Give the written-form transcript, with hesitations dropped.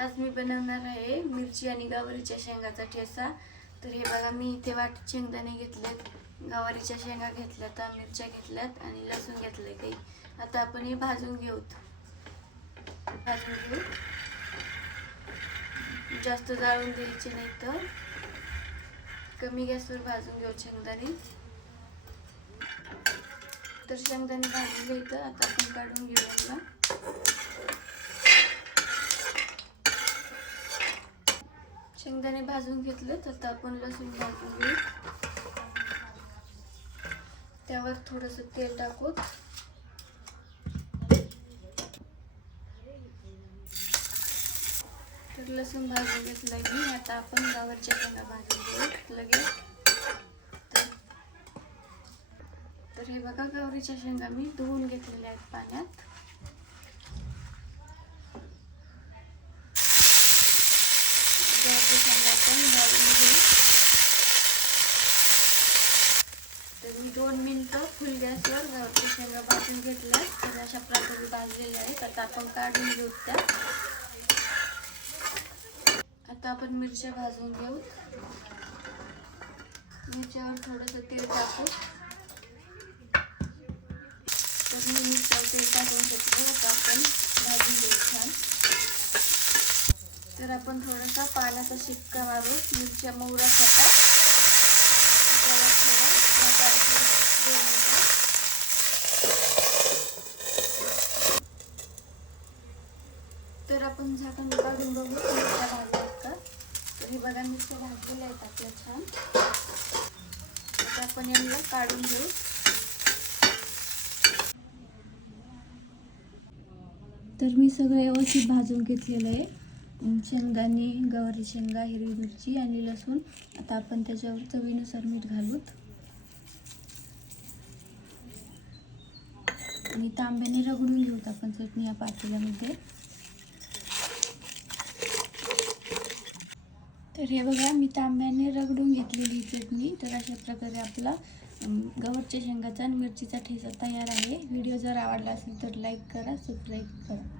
आज मी बनवणार आहे मिरची आणि गवारीच्या शेंगाचा ठेचा। तर हे बघा, मी इथे वाटीत शेंगदाणे घेतलेत, गवारीच्या शेंगा घेतल्यात, मिरच्या घेतल्यात आणि लसूण घेतले काही। आता आपण हे भाजून घेऊ। जास्त जाळून द्यायचे नाही, तर कमी गॅसवर भाजून घेऊ शेंगदाणे। तर शेंगदाणे भाजले इथं, आता आपण काढून घेऊया। शेंगदाणे भाजून घेतलेत, आता आपण लसूण भाजून घेऊ। त्यावर थोडंसं तेल टाकू। तर लसूण भाजून घेतलंय मी, आता आपण गवारीच्या शेंगा भाजून घेऊ लगेच। तर हे बघा, गवारीच्या शेंगा मी धुवून घेतलेल्या आहेत पाण्यात। तर मी 2 मिनिटं फुल गॅसवर गवारीच्या शेंगा भाजून घेतल्या। तर अशा प्रकारे भाजलेल्या आहेत, आता आपण काढून घेऊ त्या। आता आपण मिरच्या भाजून घेऊ। मिरच्यावर थोडंसं तेल टाकू। तर मी मिरच्यावर तेल टाकून घेतलं, आता आपण भाजून घेऊ छान। तर आपण थोडासा पाण्याचा शिपका मारू मिरच्या मोहरासाठी। तर आपण झाकण काढून बघू मिरच्या भाजल्यात का। तर हे बघा, मिरच्या भाजलेल्या आहेत आपल्या छान। आता आपण यांना काढून घेऊ। तर मी सगळं व्यवस्थित भाजून घेतलेलं आहे, शेंगदाणे, गवारी शेंगा, हिरवी मिरची आणि लसूण। आता आपण त्याच्यावर चवीनुसार मीठ घालू आणि तांब्याने रगडून घेऊ आपण चटणी या पातेल्यामध्ये। तर हे बघा, मी तांब्याने रगडून घेतलेली चटणी। तर अशा प्रकारे आपला गवारच्या शेंगाचा आणि मिरचीचा ठेचा तयार आहे। व्हिडिओ जर आवडला असेल तर लाईक करा, सबस्क्राईब करा।